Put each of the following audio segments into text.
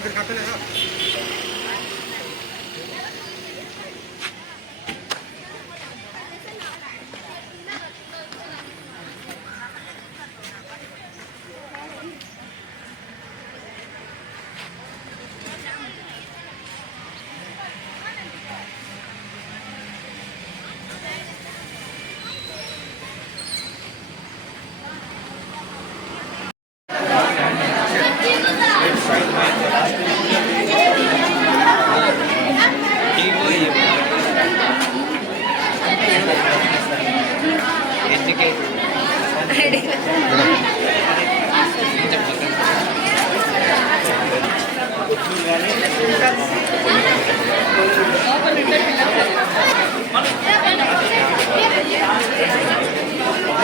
फिर खाते ना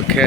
ఓకే.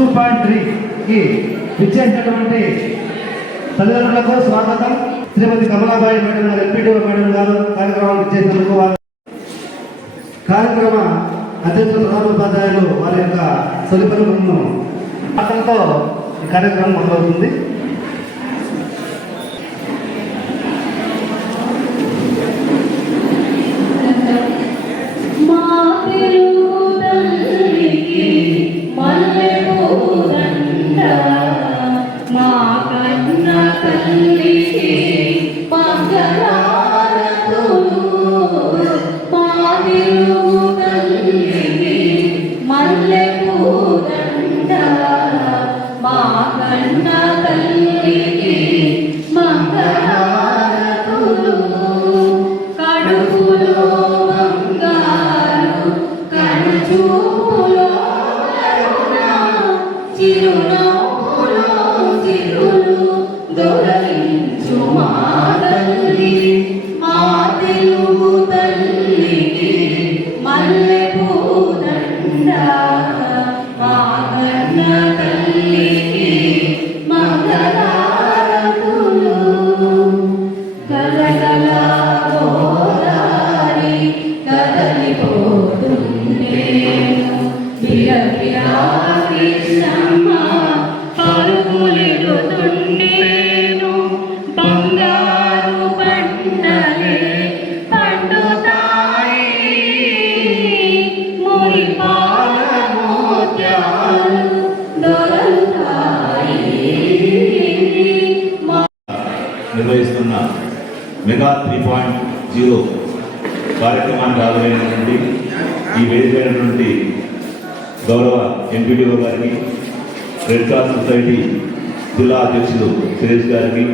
టూ పాయింట్ త్రీకి విచ్చేసినటువంటి తల్లిదండ్రులకు స్వాగతం. శ్రీమతి కమలాబాయి మేడం గారు ఎంపీడీ మేడం గారు కార్యక్రమం విచ్చేసినందుకు వారు కార్యక్రమ అధ్యక్షులు ప్రధానోపాధ్యాయులు వారి యొక్క సొలిపరులను అతనితో ఈ కార్యక్రమం మొదలవుతుంది. మెగా త్రీ పాయింట్ జీరో కార్యక్రమానికి హాజరైనటువంటి ఈ వేదికైనటువంటి గౌరవ ఎంపీడీఓ గారికి రెడ్ క్రాస్ సొసైటీ జిల్లా అధ్యక్షులు సురేష్ గారికి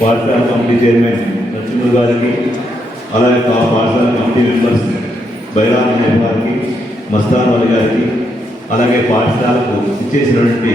పాఠశాల కమిటీ చైర్మన్ నరసింహ గారికి అలాగే ఆ పాఠశాల కమిటీ మెంబర్స్ బైరామి గారికి మస్తాన్ గారికి అలాగే పాఠశాలకు ఇచ్చేసినటువంటి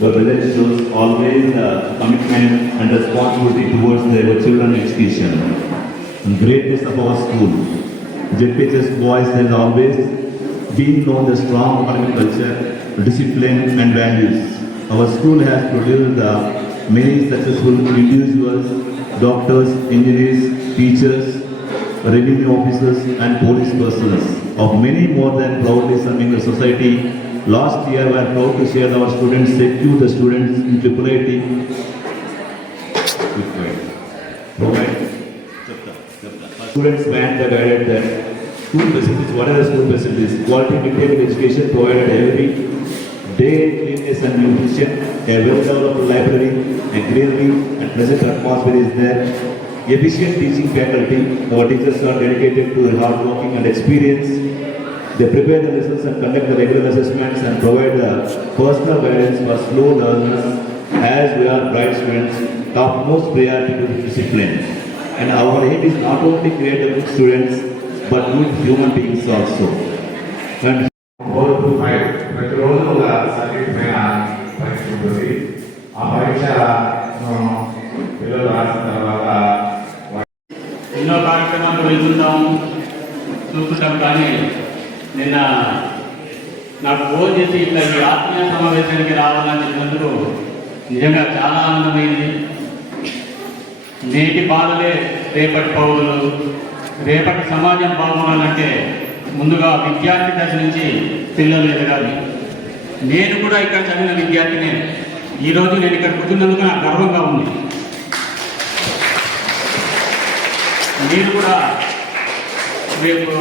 The present shows always the commitment and responsibility towards their children's education and greatness of our school. JPHS boys has always been known the strong academic culture, discipline and values. Our school has produced the many successful individuals, doctors, engineers, teachers, revenue officers and police persons of many more than proudly serving the society. Last year we are proud to share our students secure the students in IT. Provide. Students band the guided that school facilities, what are the school facilities? Quality material education provided every day, cleanliness and nutrition, a well-developed library, a greenery and pleasant atmosphere is there. Efficient teaching faculty, our teachers are dedicated to hard working and experience. They prepare the lessons and conduct the regular assessments and provide the personal guidance for slow learners as we are bright students, topmost priority to discipline. And our aim is not only create the good students, but good human beings also. And four to five ప్రతిరోజు ఒక subject పైన పరీక్ష ఉంటుంది ఆ పరీక్ష పిల్లలు రాసిన తర్వాత ఎన్నో కార్యక్రమాలు వెళ్తుంటాం చూస్తుంటాం కానీ నిన్న నాకు ఫోన్ చేసి ఇట్లా ఈ ఆత్మీయ సమావేశానికి రావాలని చెప్పినందుకు నిజంగా చాలా ఆనందమైంది. నేటి బాలలే రేపటి పౌరులు రేపటి సమాజం బాగుండాలంటే ముందుగా విద్యార్థి దశ నుంచి పిల్లలు ఎదగాలి. నేను కూడా ఇక్కడ చదివిన విద్యార్థినే. ఈరోజు నేను ఇక్కడ కూర్చున్నందుకు నాకు గర్వంగా ఉంది. మీరు కూడా రేపు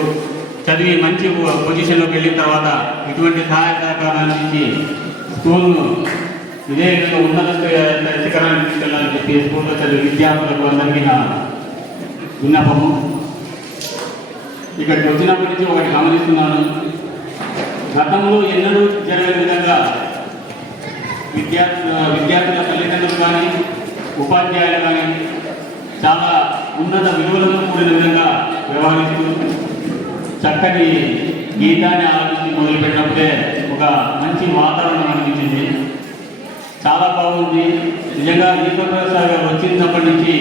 చదివి మంచి పొజిషన్లోకి వెళ్ళిన తర్వాత ఇటువంటి సహాయ సహకారాలు ఇచ్చి స్కూల్ను ఇదే విధంగా ఉన్నత స్థాయి శిఖరాన్ని తీసుకెళ్ళాలని చెప్పి స్కూల్లో చదివి విద్యార్థులకు అందరికీ నా విన్నపము. ఇక్కడికి వచ్చినప్పటి నుంచి ఒకటి గమనిస్తున్నాను. గతంలో ఎన్నడూ జరగని విధంగా విద్యార్థి విద్యార్థుల తల్లిదండ్రులు కానీ ఉపాధ్యాయులు కానీ చాలా ఉన్నత విలువలతో కూడిన విధంగా వ్యవహరిస్తూ చక్కటి గీతాన్ని ఆలోచించి మొదలుపెట్టినప్పుడే ఒక మంచి వాతావరణం అనిపించింది. చాలా బాగుంది. నిజంగా ఈశ్వరప్రసాద్ గారు వచ్చినప్పటి నుంచి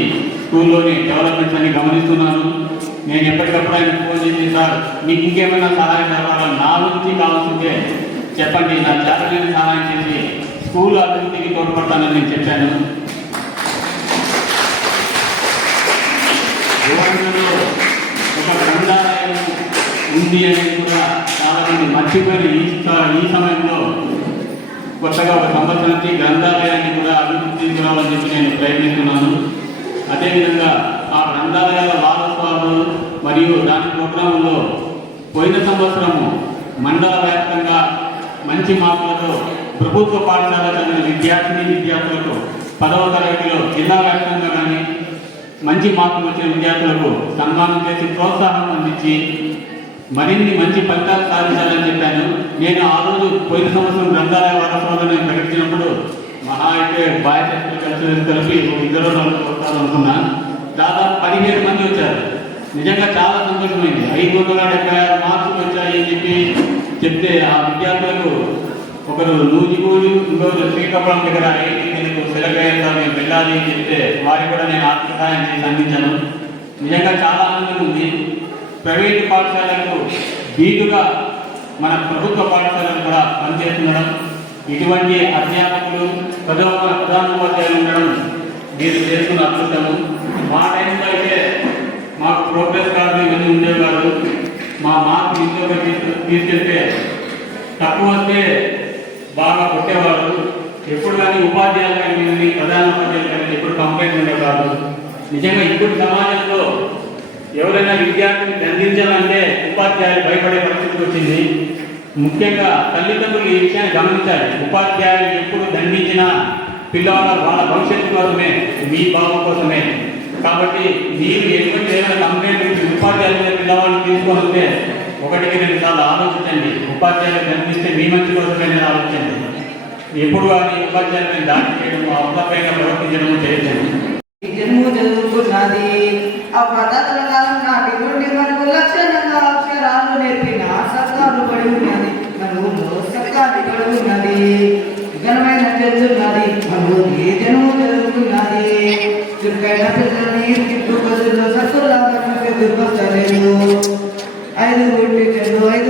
స్కూల్లోని డెవలప్మెంట్స్ అన్ని గమనిస్తున్నాను. నేను ఎప్పటికప్పుడు ఆయన ఫోన్ చేసి సార్ మీకు ఇంకేమైనా సహాయం కావాలా? నా నుంచి కావాల్సిందే. చెప్పండి నా చేతనైన సహాయం చేసి స్కూల్ అభివృద్ధికి తోడ్పడతానని నేను చెప్పాను. ఒక గ్రంథాలయం ఉంది అనేది కూడా చాలామంది మర్చిపోయిన ఈ ఈ సమయంలో కొత్తగా ఒక సంవత్సరానికి గ్రంథాలయాన్ని కూడా అభివృద్ధి తీసుకురావాలని చెప్పి నేను ప్రయత్నిస్తున్నాను. అదేవిధంగా ఆ గ్రంథాలయాల వారసత్వాలు మరియు దాని ప్రోగ్రాంలో పోయిన సంవత్సరము మండల వ్యాప్తంగా మంచి మార్కులతో ప్రభుత్వ పాఠశాల చదివిన విద్యార్థిని విద్యార్థులకు పదవ తరగతిలో జిల్లా వ్యాప్తంగా కానీ మంచి మార్కులు వచ్చిన విద్యార్థులకు సన్మానం చేసి ప్రోత్సాహం అందించి మరిన్ని మంచి ఫలితాలు సాధించాలని చెప్పాను. నేను ఆ రోజు పోయిన సంవత్సరం గ్రంథాలయ వారసత్వాలను ప్రకటించినప్పుడు మహా అయితే బాయ్ టెస్టులు కలిసి కలిపి ఇద్దరు నలుగురు వస్తారు అనుకున్నా. దాదాపు పదిహేడు మంది వచ్చారు. నిజంగా చాలా సంతోషమైంది. ఐదు వందల డెబ్బై ఆరు మార్కులు వచ్చాయి అని చెప్పి చెప్తే ఆ విద్యార్థులకు ఒకరు నూజిగూడు ఇంకొకరు శ్రీకాకుళం దగ్గర ఐటీ నేను సెలెక్ట్ అయ్యాక మేము వెళ్ళాలి అని చెప్తే వారికి కూడా నేను ఆర్థిక సహాయం చేసి అందించాను. నిజంగా చాలా ఆనందం ఉంది. ప్రైవేటు పాఠశాలలకు వీధుగా మన ప్రభుత్వ పాఠశాలలు కూడా పనిచేస్తుండడం ఇటువంటి అధ్యాపకులు ప్రధాన ప్రధానోపాధ్యాయులు ఉండడం మీరు చేస్తున్న అద్భుతము. మా టైంలో అయితే మాకు ప్రోగ్రెస్ కార్డు ఇవన్నీ ఉండేవి కాదు మా మార్పు ఇంట్లో తీసుకెళ్తే తక్కువ వస్తే బాగా కొట్టేవారు. ఎప్పుడు కానీ ఉపాధ్యాయులు కానీ ప్రధాన ఉపాధ్యాయులు కానీ ఎప్పుడు కంప్లైంట్ ఉండేవి కాదు నిజంగా ఇప్పుడు సమాజంలో ఎవరైనా విద్యార్థిని దండించాలంటే ఉపాధ్యాయులు భయపడే పరిస్థితి వచ్చింది. ముఖ్యంగా తల్లిదండ్రులు ఈ విషయాన్ని గమనించాలి. ఉపాధ్యాయులు ఎప్పుడు దండించినా పిల్లవాళ్ళ వాళ్ళ భవిష్యత్తు కోసమే మీ బాబు కోసమే. కాబట్టి మీరు ఎటువంటి ఏమైనా కంప్లైంట్ నుంచి ఉపాధ్యాయులు పిల్లవాడిని పిల్లవాళ్ళని తీసుకొని ఒకటికి రెండు సార్లు ఆలోచించండి. ఉపాధ్యాయులు దండిస్తే మీ మంచి కోసమే నేను ఆలోచించండి. ఎప్పుడు కానీ ఉపాధ్యాయులు దాడి చేయడం అవతపైన ప్రవర్తించడం చేయలేదు జన్మ చదువుకున్నది ఆ పదార్థాలు కాలం నాటి నుండి మనకు లక్షణంగా అక్షరాలు నేర్పిన సత్కాలు పడి ఉన్నది. మన ఊళ్ళో సత్కాలు పడి ఉన్నది. ఘనమైన చెల్లున్నది మన ఊరి జనము చదువుకున్నది చురుకైన పిల్లల్ని చుట్టూ బదుల్లో సత్తులాగా దుర్పరచలేదు ఐదు టీచర్లు ఐదు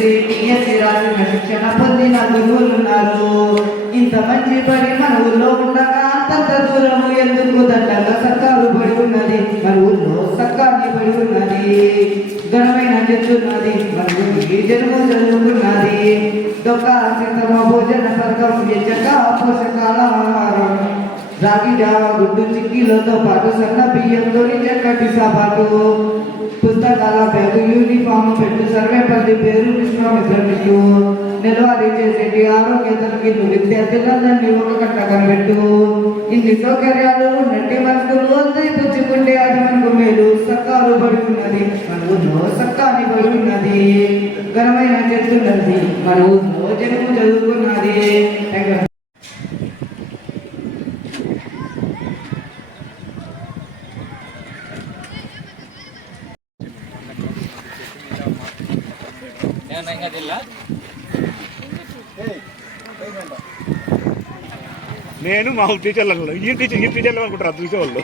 చేసి టీఎస్సీ రాసిన శిక్షణ పొందిన గురువులు ఉన్నారు ఇంత మంచి పని మన ఊళ్ళో ఉండగా అంతంత దూరము ఎందుకు దండగా సర్కారు పడి ఉన్నది? మన ఊళ్ళో సర్కారు పడి ఉన్నది. ఘనమైన చెట్టున్నది మన ఊరికి జన్మ జరుగుతున్నది. దొక్క సీతమ్మ భోజన స్వర్గం యజక పోషకాల ఆహారం. రాగి జావ గుడ్డు చిక్కీలతో పాటు సన్న బియ్యంతో చక్కటి సాపాటు పుస్తకాల పేరు యూనిఫామ్ పెట్టు సర్వేపల్లి పేరు విశ్వామిత్రుడు పెట్టు చేసేటి ఆరోగ్య తరగతి విద్యార్థులందరినీ ఒక కట్ట కనిపెట్టు. ఇన్ని సౌకర్యాలు ఉన్నట్టు మనకు రోజు పుచ్చుకుంటే అది మనకు మేలు. సక్కాలు పడుతున్నది ఉన్నది మన ఊళ్ళో సర్కారు పడి ఘనమైన చేస్తున్నది మన ఊళ్ళో చదువుకున్నది. మా టీచర్లు ఈ టీచర్ ఈ టీచర్లు అనుకుంటారు చూసేవాళ్ళు